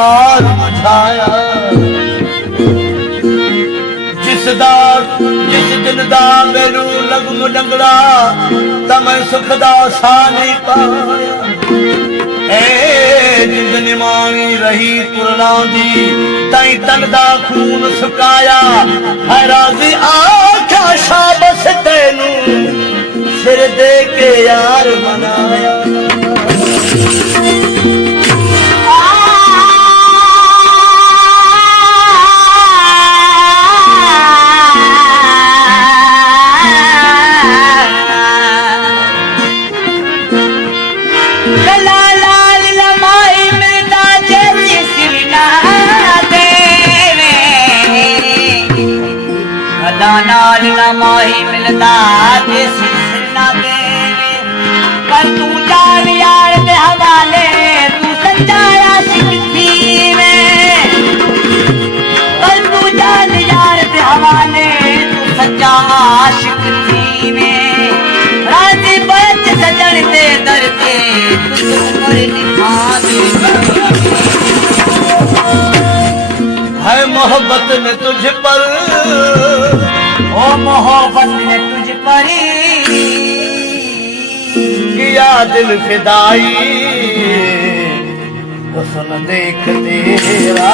मार बुझाया जिस दिन दा मेनू लगम डंगड़ा ता मैं सुख दा सा नहीं पाया ए जिंद निमानी रही पुरना दी ताई तन दा खून सुकाया है राजी आख्या शाबस तेनू सिर दे के यार मनाया नाल नमाही मिलदा जैसी सिरना देवे पर तू जान यार दे हवाले तू सच्चा आशिक थी में पर तू जान यार दे हवाले तू सच्चा आशिक थी में राजी बच सजन दे दर पे तू उम्र निभा दे है मोहब्बत ने तुझ पर ओ मोहब्बत ने तुझ पर किया दिल फिदाई हुस्न देख तेरा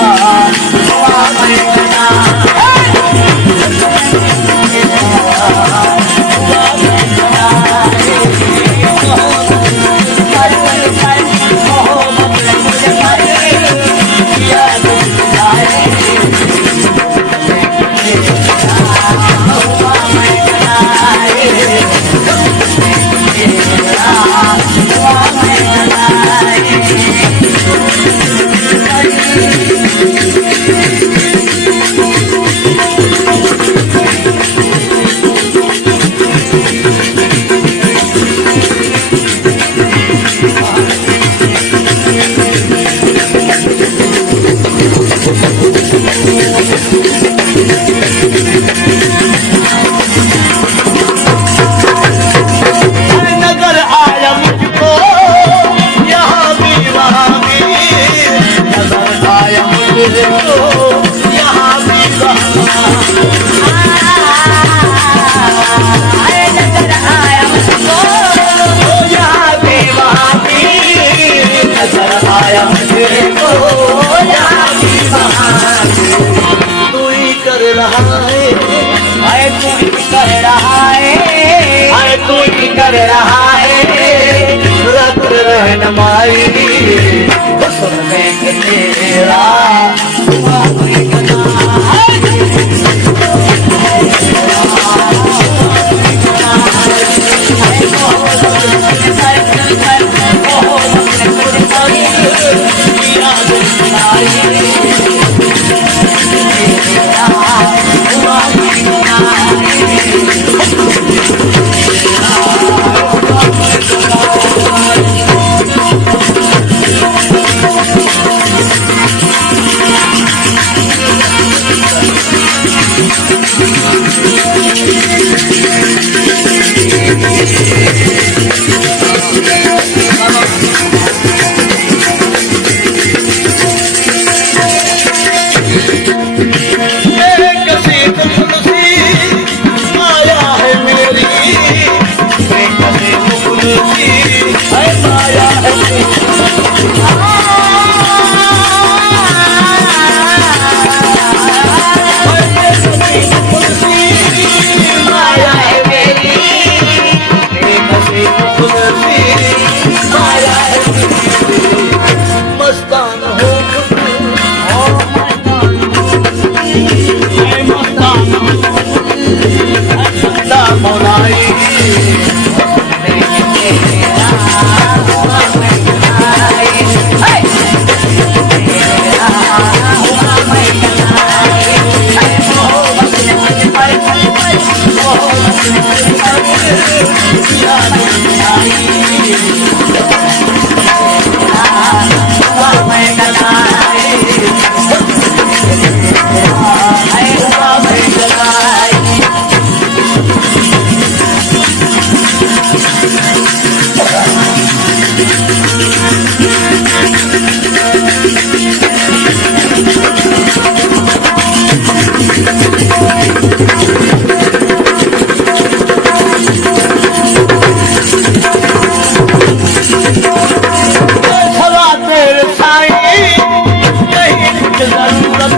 कर रहा है रत रहनुमाई हुस्न देख तेरा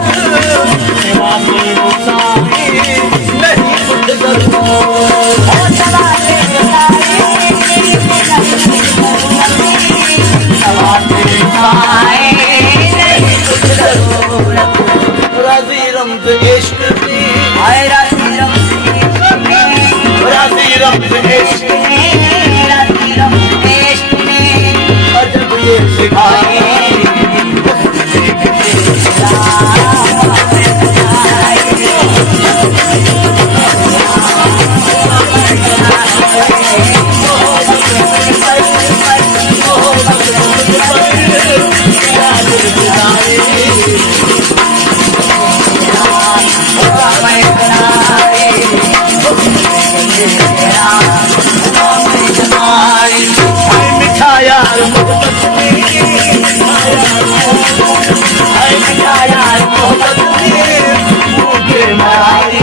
सेवा में मुसाफिर नहीं कुछ जरूर राजी रमज इश्क की राजी रमज इश्क अजब ये सिखाई यार मोहब्बत में यार मोहब्बत में मुझे मारी